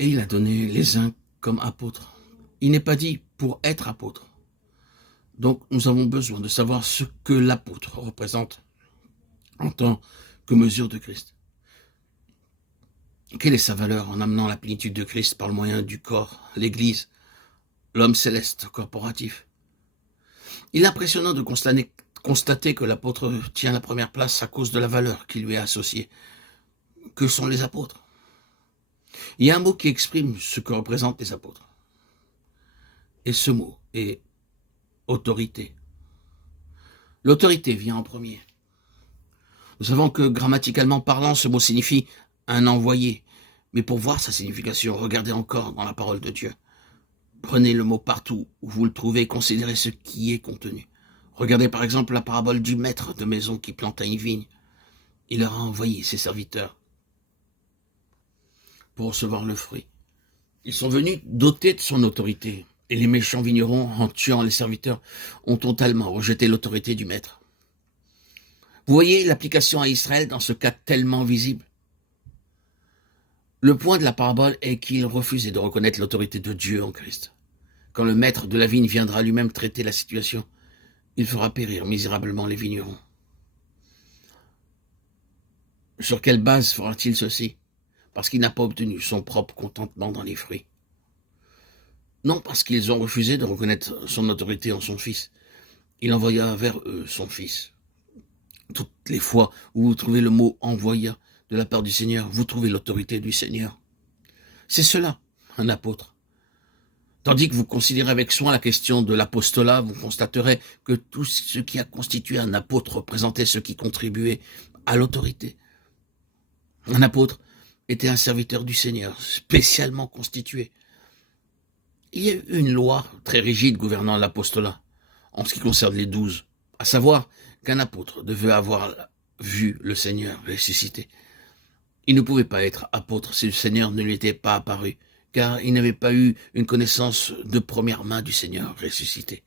Et il a donné les uns comme apôtres. Il n'est pas dit pour être apôtre. Donc nous avons besoin de savoir ce que l'apôtre représente en tant que mesure de Christ. Quelle est sa valeur en amenant la plénitude de Christ par le moyen du corps, l'Église, l'homme céleste, corporatif? Il est impressionnant de constater que l'apôtre tient la première place à cause de la valeur qui lui est associée. Que sont les apôtres? Il y a un mot qui exprime ce que représentent les apôtres. Et ce mot est autorité. L'autorité vient en premier. Nous savons que grammaticalement parlant, ce mot signifie un envoyé. Mais pour voir sa signification, regardez encore dans la parole de Dieu. Prenez le mot partout où vous le trouvez et considérez ce qui est contenu. Regardez par exemple la parabole du maître de maison qui planta une vigne. Il leur a envoyé ses serviteurs pour recevoir le fruit. Ils sont venus dotés de son autorité. Et les méchants vignerons, en tuant les serviteurs, ont totalement rejeté l'autorité du maître. Vous voyez l'application à Israël dans ce cas tellement visible. Le point de la parabole est qu'il refusait de reconnaître l'autorité de Dieu en Christ. Quand le maître de la vigne viendra lui-même traiter la situation, il fera périr misérablement les vignerons. Sur quelle base fera-t-il ceci? Parce qu'il n'a pas obtenu son propre contentement dans les fruits. Non parce qu'ils ont refusé de reconnaître son autorité en son Fils. Il envoya vers eux son Fils. Toutes les fois où vous trouvez le mot « envoya » de la part du Seigneur, vous trouvez l'autorité du Seigneur. C'est cela, un apôtre. Tandis que vous considérez avec soin la question de l'apostolat, vous constaterez que tout ce qui a constitué un apôtre représentait ce qui contribuait à l'autorité. Un apôtre était un serviteur du Seigneur, spécialement constitué. Il y a eu une loi très rigide gouvernant l'apostolat, en ce qui concerne les 12, à savoir qu'un apôtre devait avoir vu le Seigneur ressuscité. Il ne pouvait pas être apôtre si le Seigneur ne lui était pas apparu, car il n'avait pas eu une connaissance de première main du Seigneur ressuscité.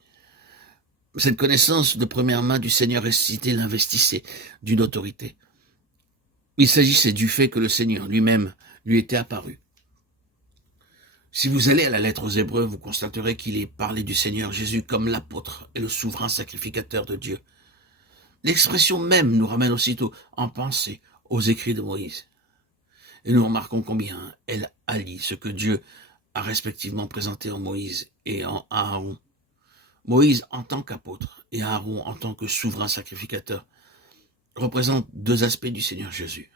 Cette connaissance de première main du Seigneur ressuscité l'investissait d'une autorité. Il s'agissait du fait que le Seigneur lui-même lui était apparu. Si vous allez à la lettre aux Hébreux, vous constaterez qu'il est parlé du Seigneur Jésus comme l'apôtre et le souverain sacrificateur de Dieu. L'expression même nous ramène aussitôt en pensée aux écrits de Moïse. Et nous remarquons combien elle allie ce que Dieu a respectivement présenté en Moïse et en Aaron. Moïse en tant qu'apôtre et Aaron en tant que souverain sacrificateur représentent deux aspects du Seigneur Jésus.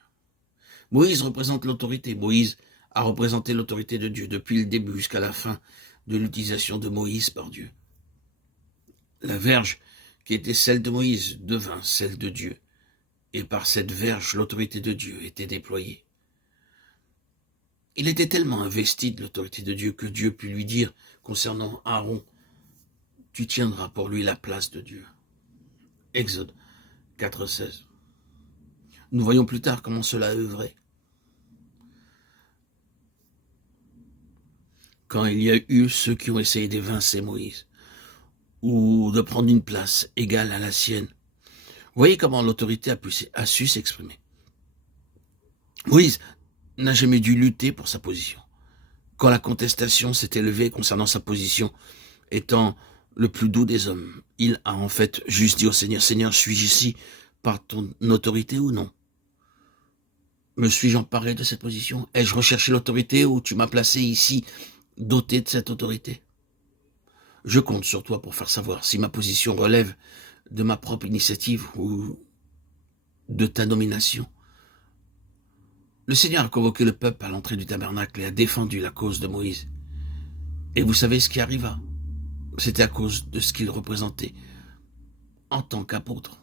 Moïse représente l'autorité. Moïse a représenté l'autorité de Dieu depuis le début jusqu'à la fin de l'utilisation de Moïse par Dieu. La verge qui était celle de Moïse devint celle de Dieu. Et par cette verge, l'autorité de Dieu était déployée. Il était tellement investi de l'autorité de Dieu que Dieu put lui dire concernant Aaron, « Tu tiendras pour lui la place de Dieu. » Exode 4,16. Nous voyons plus tard comment cela a œuvré. Quand il y a eu ceux qui ont essayé d'évincer Moïse, ou de prendre une place égale à la sienne, voyez comment l'autorité a su s'exprimer. Moïse n'a jamais dû lutter pour sa position. Quand la contestation s'est élevée concernant sa position, étant le plus doux des hommes, il a en fait juste dit au Seigneur, « Seigneur, suis-je ici par ton autorité ou non? Me suis-je emparé de cette position? Ai-je recherché l'autorité ou tu m'as placé ici doté de cette autorité? Je compte sur toi pour faire savoir si ma position relève de ma propre initiative ou de ta nomination. » Le Seigneur a convoqué le peuple à l'entrée du tabernacle et a défendu la cause de Moïse. Et vous savez ce qui arriva? C'était à cause de ce qu'il représentait en tant qu'apôtre.